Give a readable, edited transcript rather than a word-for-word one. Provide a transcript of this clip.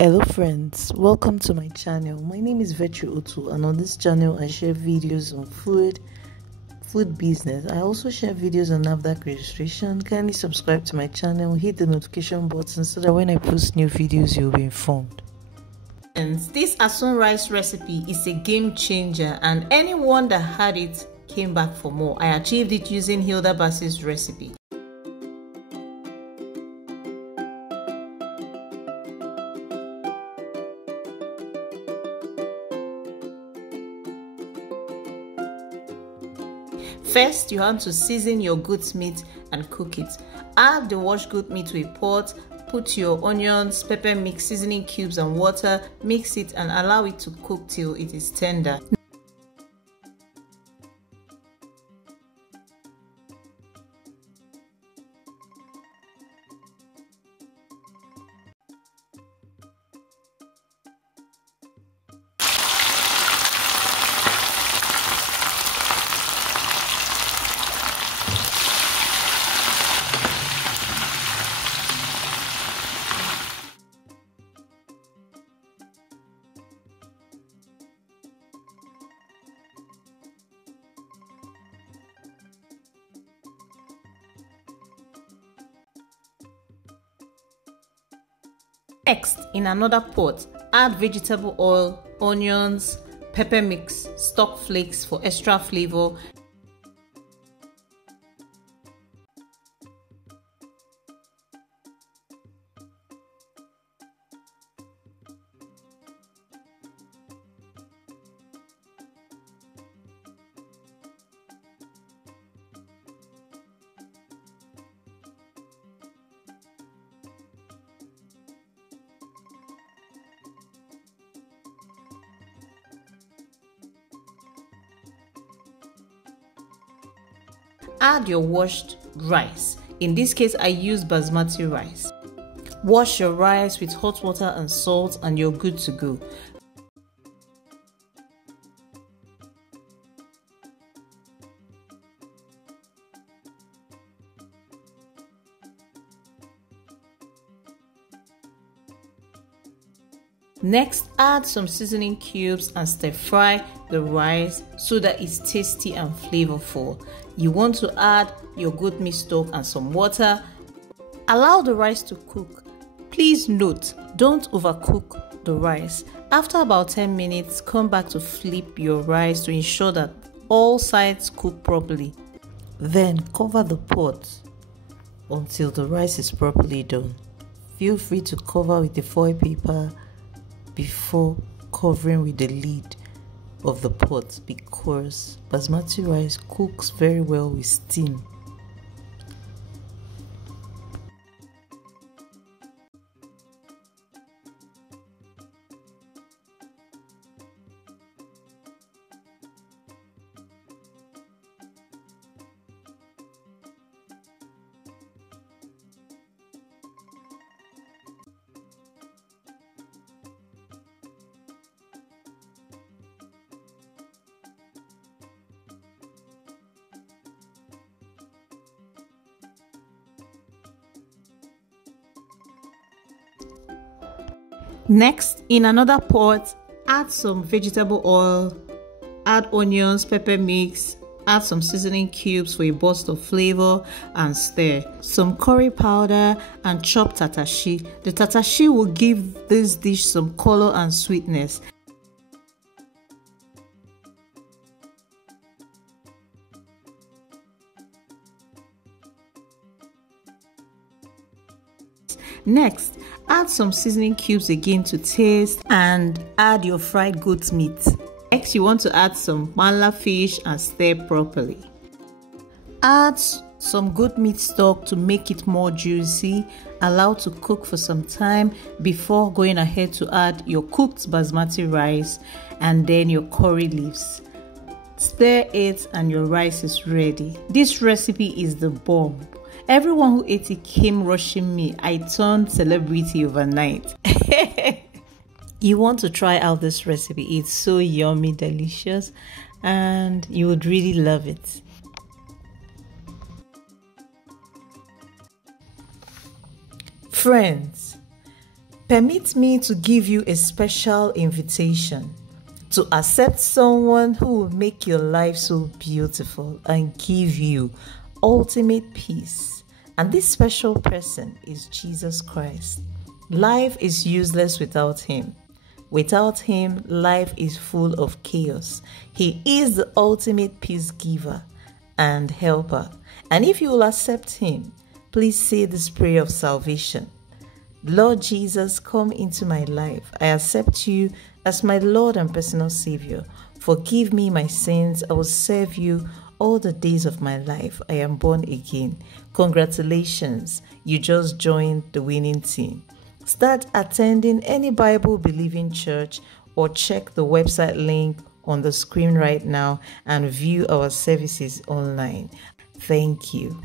Hello friends, welcome to my channel. My name is Virtue Otu, and on this channel I share videos on food business. I also share videos on NAFDAC registration. Kindly subscribe to my channel, hit the notification button so that when I post new videos you'll be informed. This Asun rice recipe is a game changer, and anyone that had it came back for more. I achieved it using Hilda Bassey's recipe. First, you have to season your goat meat and cook it. Add the washed goat meat to a pot, put your onions, pepper mix, seasoning cubes and water, mix it and allow it to cook till it is tender. Next, in another pot, add vegetable oil, onions, pepper mix, stock flakes for extra flavor. Add your washed rice. In this case, I use basmati rice. Wash your rice with hot water and salt and you're good to go. Next, add some seasoning cubes and stir fry the rice so that it's tasty and flavorful. You want to add your goat meat stock and some water. Allow the rice to cook. Please note, don't overcook the rice. After about 10 minutes, come back to flip your rice to ensure that all sides cook properly. Then cover the pot until the rice is properly done. Feel free to cover with a foil paper before covering with the lid of the pot because basmati rice cooks very well with steam. Next, in another pot, add some vegetable oil, add onions, pepper mix, add some seasoning cubes for a burst of flavor and stir. Some curry powder and chopped tatashi. The tatashi will give this dish some color and sweetness. Next, add some seasoning cubes again to taste and add your fried goat meat. Next, you want to add some mala fish and stir properly. Add some goat meat stock to make it more juicy. Allow to cook for some time before going ahead to add your cooked basmati rice and then your curry leaves. Stir it and your rice is ready. This recipe is the bomb. Everyone who ate it came rushing me. I turned celebrity overnight. You want to try out this recipe. It's so yummy, delicious, and you would really love it. Friends, Permit me to give you a special invitation to accept someone who will make your life so beautiful and give you ultimate peace. And this special person is Jesus Christ. Life is useless without him. Without him, life is full of chaos. He is the ultimate peace giver and helper. And if you will accept him, please say this prayer of salvation. Lord Jesus, come into my life. I accept you as my Lord and personal Savior. Forgive me my sins. I will serve you all the days of my life. I am born again. Congratulations, you just joined the winning team. Start attending any Bible-believing church or check the website link on the screen right now and view our services online. Thank you.